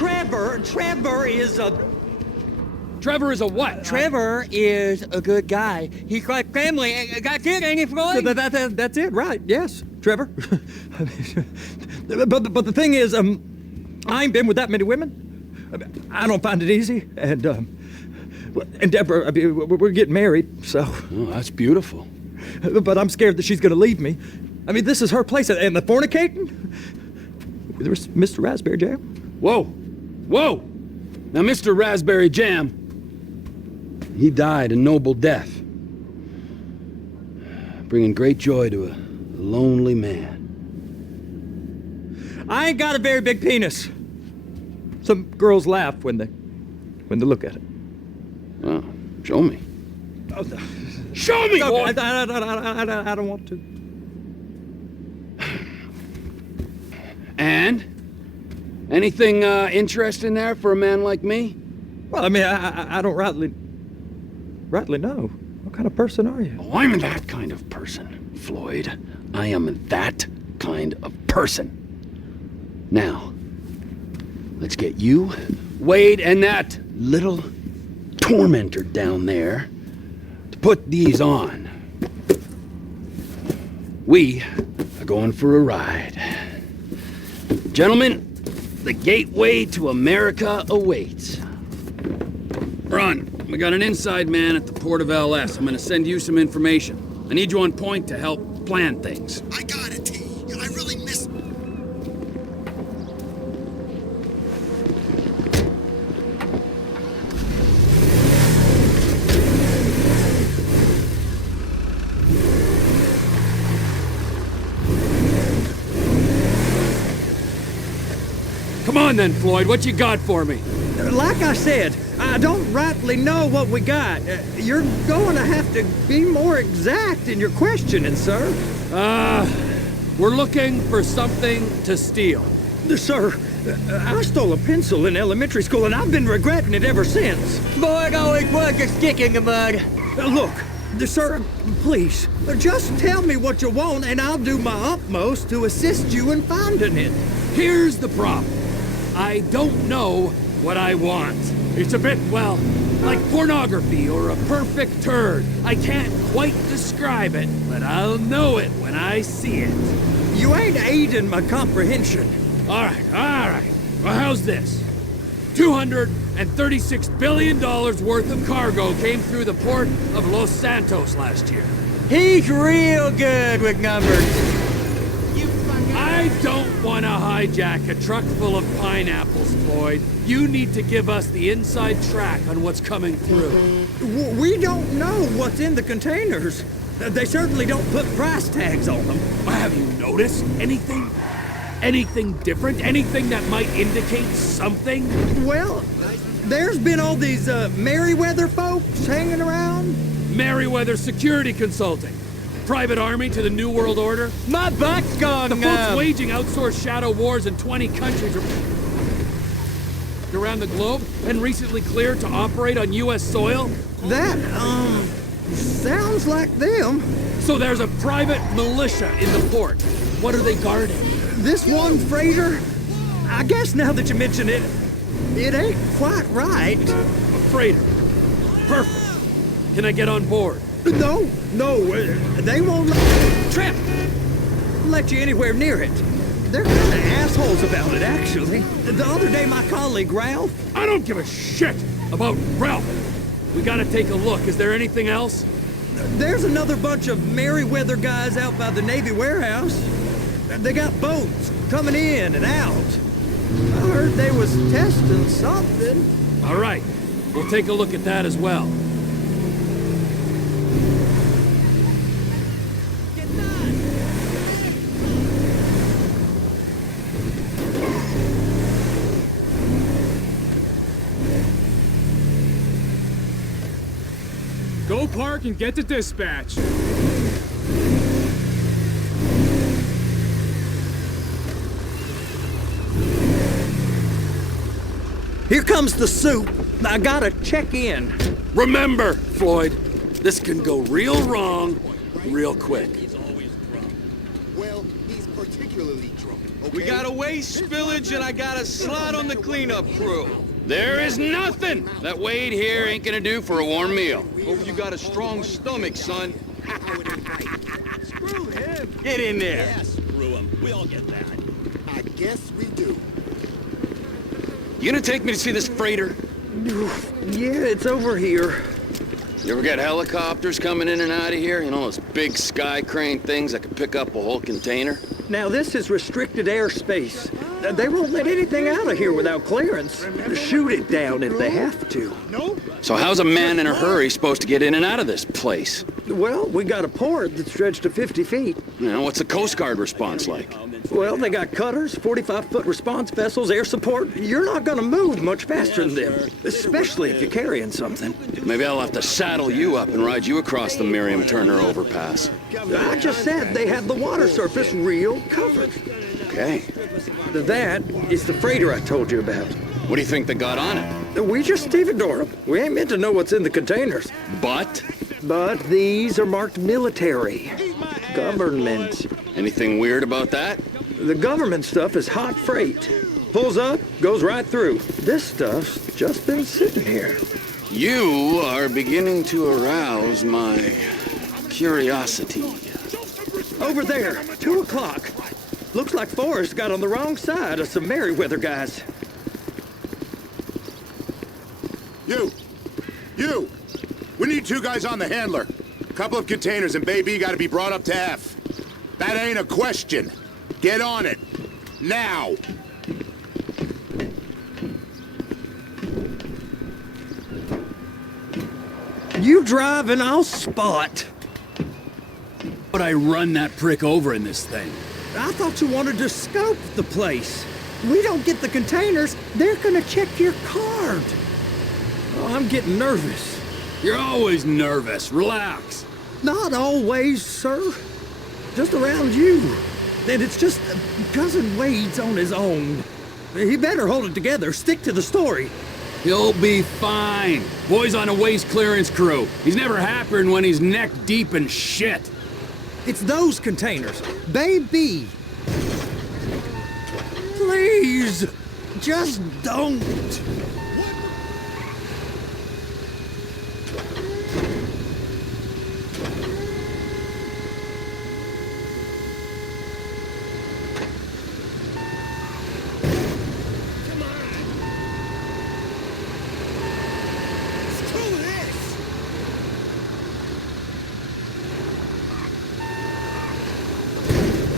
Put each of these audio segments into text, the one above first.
Trevor is a... Trevor is a what? Trevor is a good guy. He's like family. That's it, ain't it, Floyd? That's it, right? Yes, Trevor. but the thing is, I ain't been with that many women. I don't find it easy, and Deborah, I mean, we're getting married, so. Oh, that's beautiful. But I'm scared that she's gonna leave me. I mean, this is her place, and the fornicating. There's Mr. Raspberry Jam. Whoa, whoa! Now, Mr. Raspberry Jam. He died a noble death, bringing great joy to a lonely man. I ain't got a very big penis. Some girls laugh when they look at it. Oh, show me. Oh, Show me, no, boy! I don't want to. And? Anything interesting there for a man like me? Well, I mean, I don't rightly know. What kind of person are you? Oh, I'm that kind of person, Floyd. I am that kind of person. Now, let's get you, Wade, and that little tormentor down there to put these on. We are going for a ride. Gentlemen, the gateway to America awaits. Run. We got an inside man at the port of LS. I'm gonna send you some information. I need you on point to help plan things. I got it, T. I really miss... Come on then, Floyd. What you got for me? Like I said, I don't rightly know what we got. You're going to have to be more exact in your questioning, sir. We're looking for something to steal. Sir, I stole a pencil in elementary school, and I've been regretting it ever since. Boy, it always was a stick in the mud. Look, sir, please, just tell me what you want, and I'll do my utmost to assist you in finding it. Here's the problem. I don't know what I want. It's a bit, well, like pornography or a perfect turd. I can't quite describe it, but I'll know it when I see it. You ain't aiding my comprehension. All right. Well, how's this? $236 billion worth of cargo came through the port of Los Santos last year. He's real good with numbers. I don't want to hijack a truck full of pineapples, Floyd. You need to give us the inside track on what's coming through. We don't know what's in the containers. They certainly don't put price tags on them. Have you noticed anything? Anything different? Anything that might indicate something? Well, there's been all these Merryweather folks hanging around. Merryweather Security Consulting. Private army to the New World Order. My butt's gone The folks waging outsourced shadow wars in 20 countries around the globe and recently cleared to operate on U.S. soil. That, sounds like them. So there's a private militia in the port. What are they guarding? This one freighter, I guess now that you mention it, it ain't quite right. A freighter. Perfect. Can I get on board? No, they won't let you anywhere near it. They're kind of assholes about it, actually. The other day, my colleague, Ralph... I don't give a shit about Ralph. We gotta take a look. Is there anything else? There's another bunch of Merryweather guys out by the Navy warehouse. They got boats coming in and out. I heard they was testing something. All right. We'll take a look at that as well. Go park and get to dispatch. Here comes the soup. I gotta check in. Remember, Floyd, this can go real wrong real quick. He's always drunk. Well, he's particularly drunk. A We got a waste spillage and I got a slot on the cleanup crew. There is nothing that Wade here ain't gonna do for a warm meal. Hope you got a strong stomach, son. Screw him. Get in there. Yeah, screw him. We all get that. I guess we do. You gonna take me to see this freighter? Yeah, it's over here. You ever get helicopters coming in and out of here? You know, those big sky crane things that could pick up a whole container? Now, this is restricted airspace. They won't let anything out of here without clearance. Shoot it down if they have to. So how's a man in a hurry supposed to get in and out of this place? Well, we got a port that's stretched to 50 feet. You know, what's the Coast Guard response like? Well, they got cutters, 45-foot response vessels, air support. You're not gonna move much faster than them, especially if you're carrying something. Maybe I'll have to saddle you up and ride you across the Miriam Turner overpass. I just said they had the water surface real covered. Okay. That is the freighter I told you about. What do you think they got on it? We just stevedore them. We ain't meant to know what's in the containers. But? But these are marked military. Government. Anything weird about that? The government stuff is hot freight. Pulls up, goes right through. This stuff's just been sitting here. You are beginning to arouse my curiosity. Over there, 2 o'clock. Looks like Forrest got on the wrong side of some Merryweather guys. You! We need 2 guys on the handler. A couple of containers and Baby gotta be brought up to F. That ain't a question. Get on it. Now! You drive and I'll spot. But I run that prick over in this thing. I thought you wanted to scope the place. We don't get the containers, they're gonna check your card. Oh, I'm getting nervous. You're always nervous. Relax. Not always, sir. Just around you. And it's just Cousin Wade's on his own. He better hold it together, stick to the story. He'll be fine. Boy's on a waste clearance crew. He's never happier than when he's neck deep in shit. It's those containers. Baby. Please, just don't.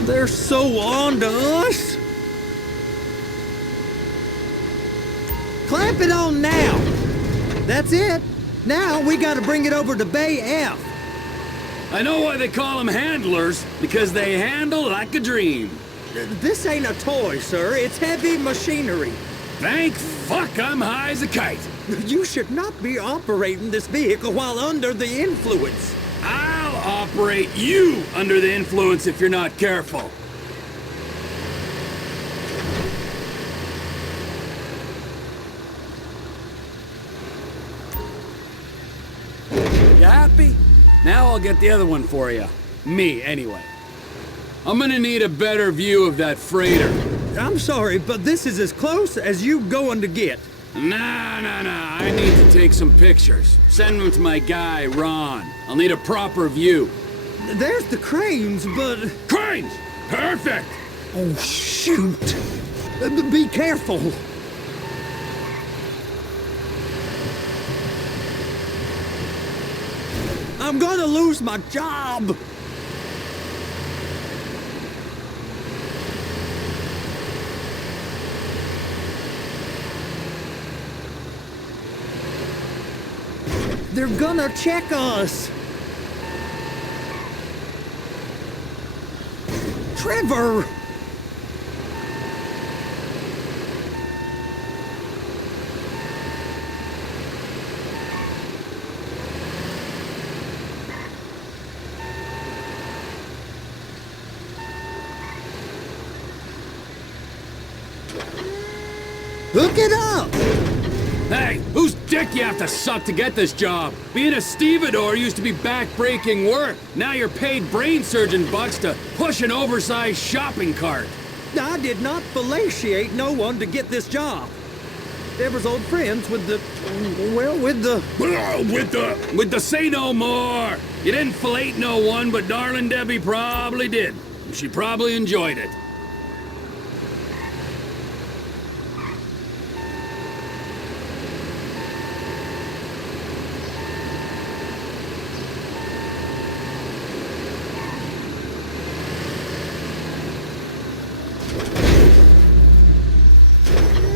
They're so on to us. Clamp it on now. That's it. Now we gotta bring it over to Bay F. I know why they call them handlers, because they handle like a dream. This ain't a toy, sir. It's heavy machinery. Thank fuck I'm high as a kite. You should not be operating this vehicle while under the influence. I'll operate you under the influence if you're not careful. You happy? Now I'll get the other one for you. Me, anyway. I'm gonna need a better view of that freighter. I'm sorry, but this is as close as you going to get. Nah. I need to take some pictures. Send them to my guy, Ron. I'll need a proper view. There's the cranes, but... Cranes! Perfect! Oh, shoot. Be careful. I'm gonna lose my job. They're gonna check us. Trevor! Hook it up! Hey, whose dick you have to suck to get this job? Being a stevedore used to be back-breaking work. Now you're paid brain surgeon bucks to push an oversized shopping cart. I did not fellatiate no one to get this job. Deborah's old friends with the... well, with the... With the say no more! You didn't fillet no one, but darling Debbie probably did. She probably enjoyed it.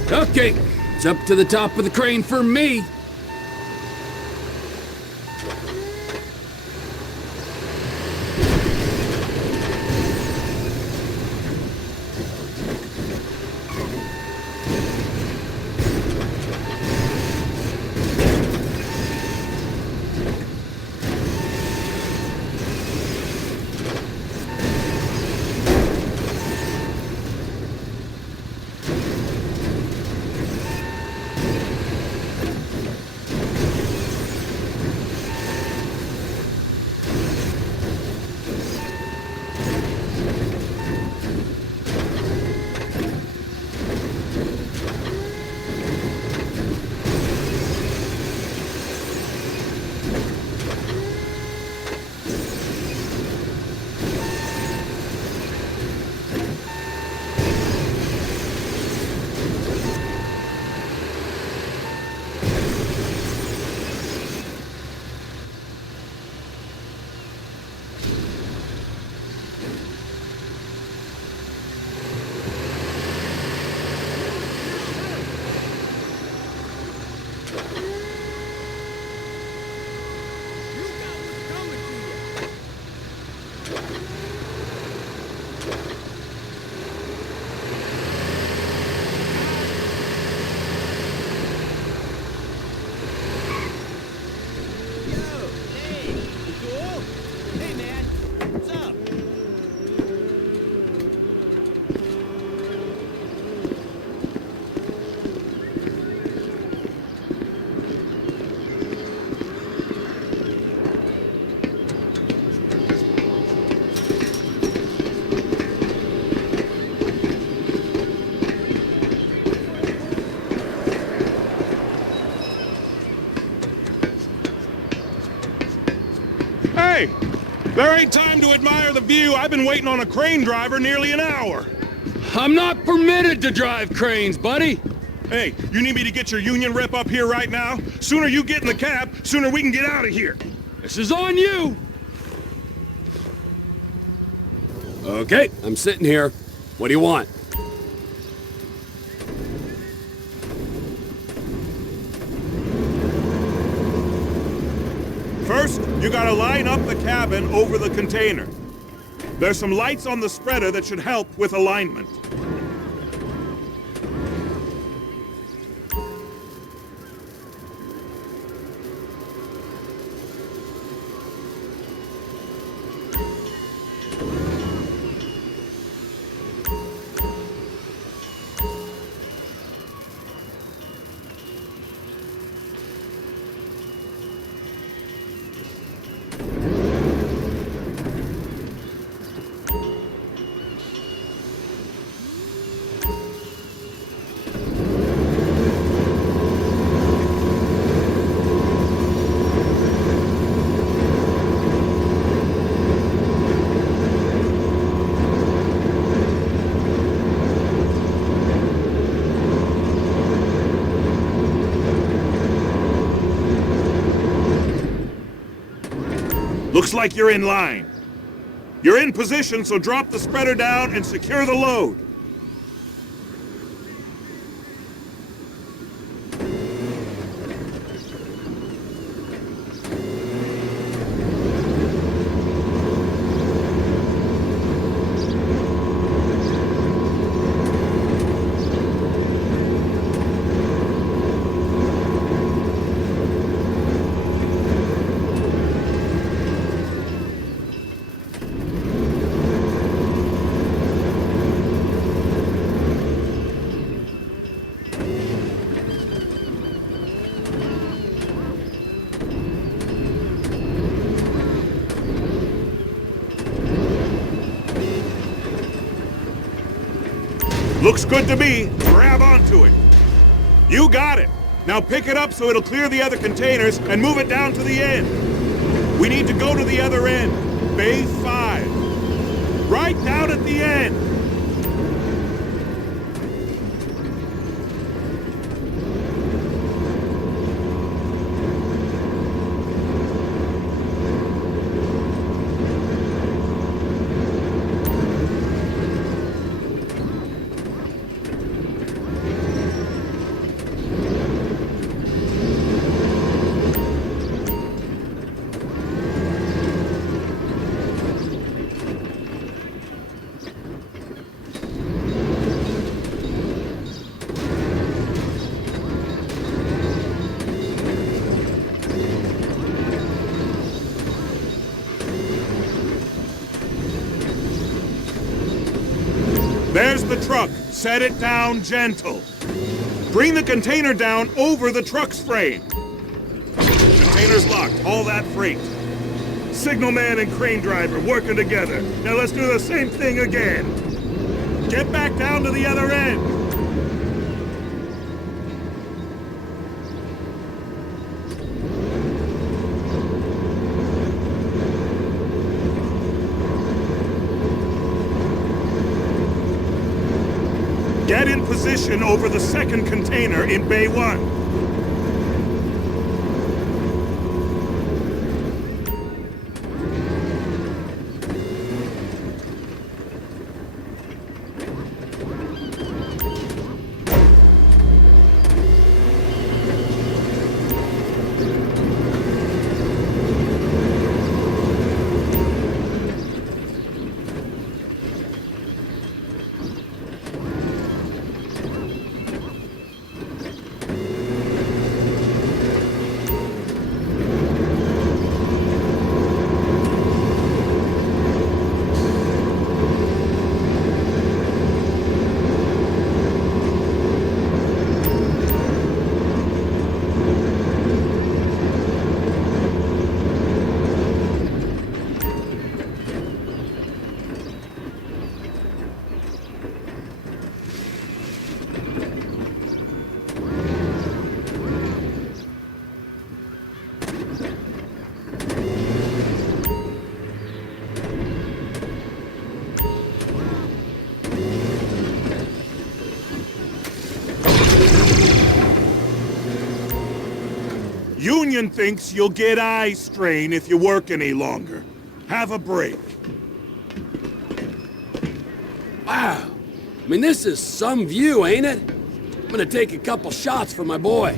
Okay, it's up to the top of the crane for me. Hey! There ain't time to admire the view. I've been waiting on a crane driver nearly an hour. I'm not permitted to drive cranes, buddy. Hey, you need me to get your union rep up here right now? Sooner you get in the cab, sooner we can get out of here. This is on you. Okay, I'm sitting here. What do you want? First, you gotta line up the cabin over the container. There's some lights on the spreader that should help with alignment. Looks like you're in line. You're in position, so drop the spreader down and secure the load. Looks good to me. Grab onto it. You got it. Now pick it up so it'll clear the other containers and move it down to the end. We need to go to the other end. Bay 5. Right down at the end. There's the truck. Set it down gentle. Bring the container down over the truck's frame. Container's locked. Haul that freight. Signalman and crane driver working together. Now let's do the same thing again. Get back down to the other end. Get in position over the second container in Bay 1. Union thinks you'll get eye strain if you work any longer. Have a break. Wow. I mean, this is some view, ain't it? I'm gonna take a couple shots for my boy.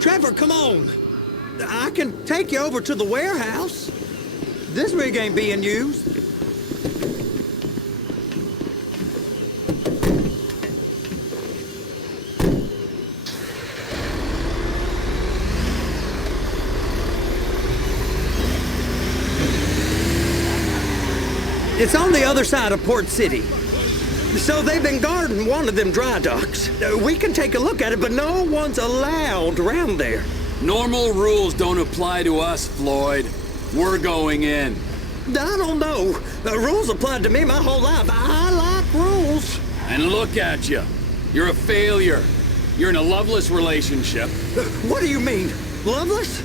Trevor, come on. I can take you over to the warehouse. This rig ain't being used. It's on the other side of Port City. So they've been guarding one of them dry docks. We can take a look at it, but no one's allowed around there. Normal rules don't apply to us, Floyd. We're going in. I don't know. The rules applied to me my whole life. I like rules. And look at you. You're a failure. You're in a loveless relationship. What do you mean? Loveless?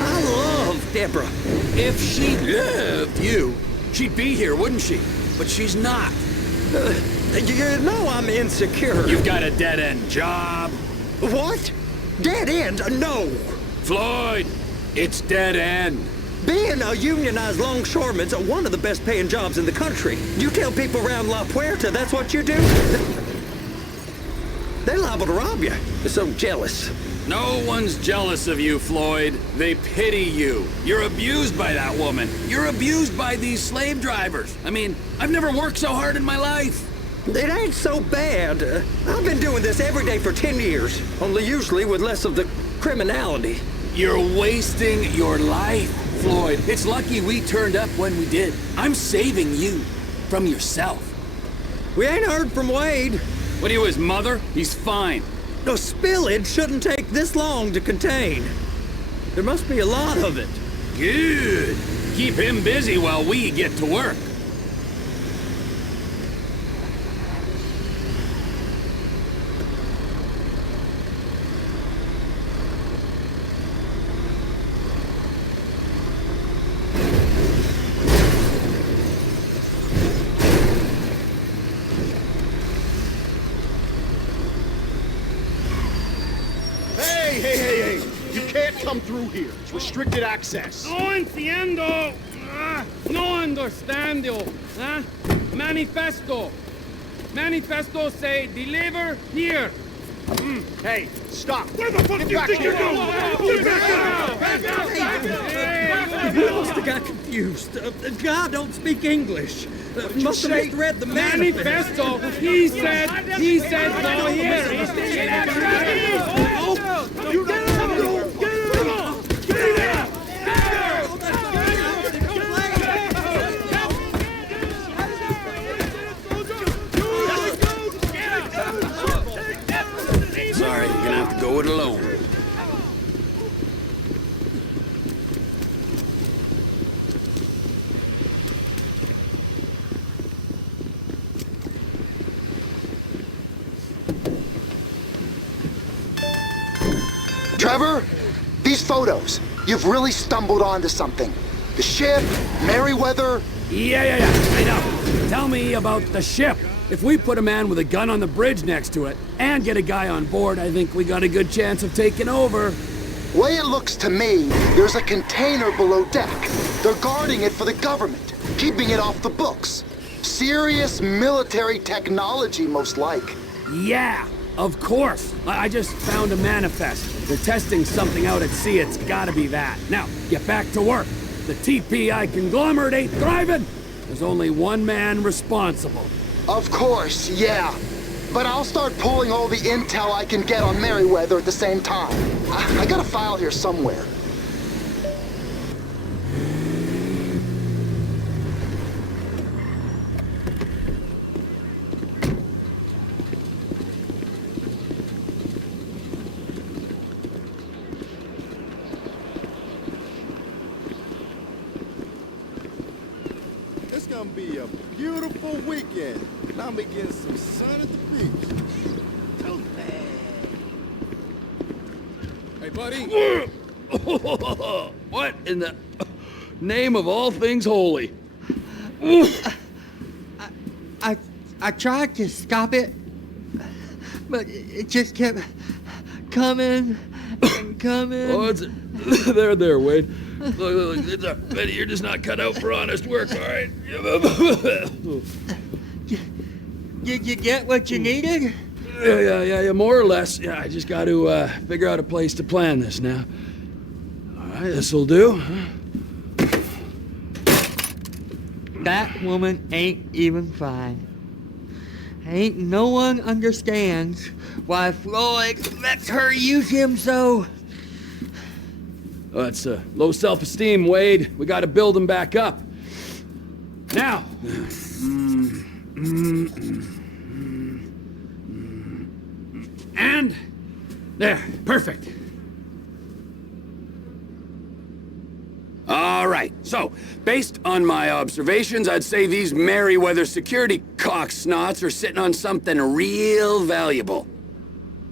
I love Deborah. If she loved you, she'd be here, wouldn't she? But she's not. You know I'm insecure. You've got a dead-end job. What? Dead end? No. Floyd, it's dead end. Being a unionized longshoreman's one of the best paying jobs in the country. You tell people around La Puerta that's what you do? They're liable to rob you. They're so jealous. No one's jealous of you, Floyd. They pity you. You're abused by that woman. You're abused by these slave drivers. I mean, I've never worked so hard in my life. It ain't so bad. I've been doing this every day for 10 years, only usually with less of the criminality. You're wasting your life, Floyd. It's lucky we turned up when we did. I'm saving you from yourself. We ain't heard from Wade. What are you, his mother? He's fine. No, spillage shouldn't take this long to contain. There must be a lot of it. Good. Keep him busy while we get to work. Hey! You can't come through here. It's restricted access. No entiendo. No understando. Manifesto. Manifesto say deliver here. Hey, stop. Where the fuck do you think you're going? Get back out! We must have got confused. God don't speak English. Must have misread the manifesto. Manifesto. He said no here. You get Sorry, you're gonna have to go it alone. Trevor, these photos, you've really stumbled onto something. The ship, Merryweather. Yeah, I know. Tell me about the ship. If we put a man with a gun on the bridge next to it and get a guy on board, I think we got a good chance of taking over. Way it looks to me, there's a container below deck. They're guarding it for the government, keeping it off the books. Serious military technology, most like. Yeah, of course. I just found a manifest. They're testing something out at sea. It's gotta be that. Now, get back to work. The TPI conglomerate ain't thriving. There's only one man responsible. Of course, yeah. But I'll start pulling all the intel I can get on Merryweather at the same time. I got a file here somewhere. It's gonna be a beautiful weekend. And I'm gonna get some sun at the beach. Hey, buddy. What in the name of all things holy? I tried to stop it, but it just kept coming and coming. Oh, it's there, Wade. Look, you're just not cut out for honest work, all right? Did you get what you needed? Yeah, more or less. Yeah, I just got to figure out a place to plan this now. All right, this'll do. That woman ain't even fine. Ain't no one understands why Floyd lets her use him so. Oh, that's low self-esteem, Wade. We got to build him back up. Now. And there, perfect. All right, so, based on my observations, I'd say these Merryweather security cocksnots are sitting on something real valuable.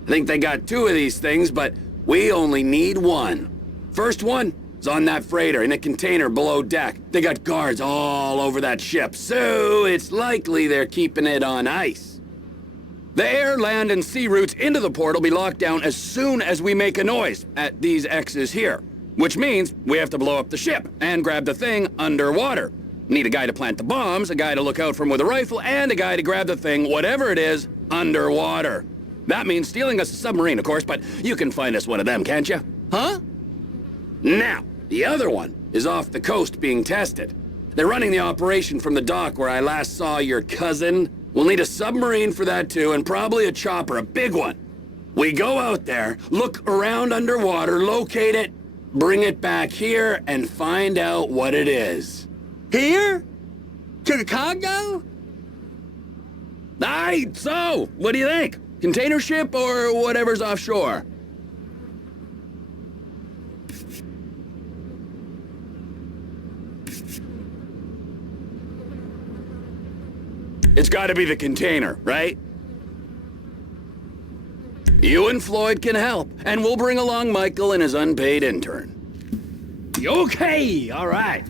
I think they got 2 of these things, but we only need 1. First one is on that freighter in a container below deck. They got guards all over that ship, so it's likely they're keeping it on ice. The air, land, and sea routes into the port will be locked down as soon as we make a noise at these X's here. Which means we have to blow up the ship and grab the thing underwater. Need a guy to plant the bombs, a guy to look out for him with a rifle, and a guy to grab the thing, whatever it is, underwater. That means stealing us a submarine, of course, but you can find us one of them, can't you? Huh? Now, the other one is off the coast being tested. They're running the operation from the dock where I last saw your cousin. We'll need a submarine for that too, and probably a chopper, a big one. We go out there, look around underwater, locate it, bring it back here, and find out what it is. Here? To the Congo? Aye, so, what do you think? Container ship or whatever's offshore? It's gotta be the container, right? You and Floyd can help, and we'll bring along Michael and his unpaid intern. Okay, all right.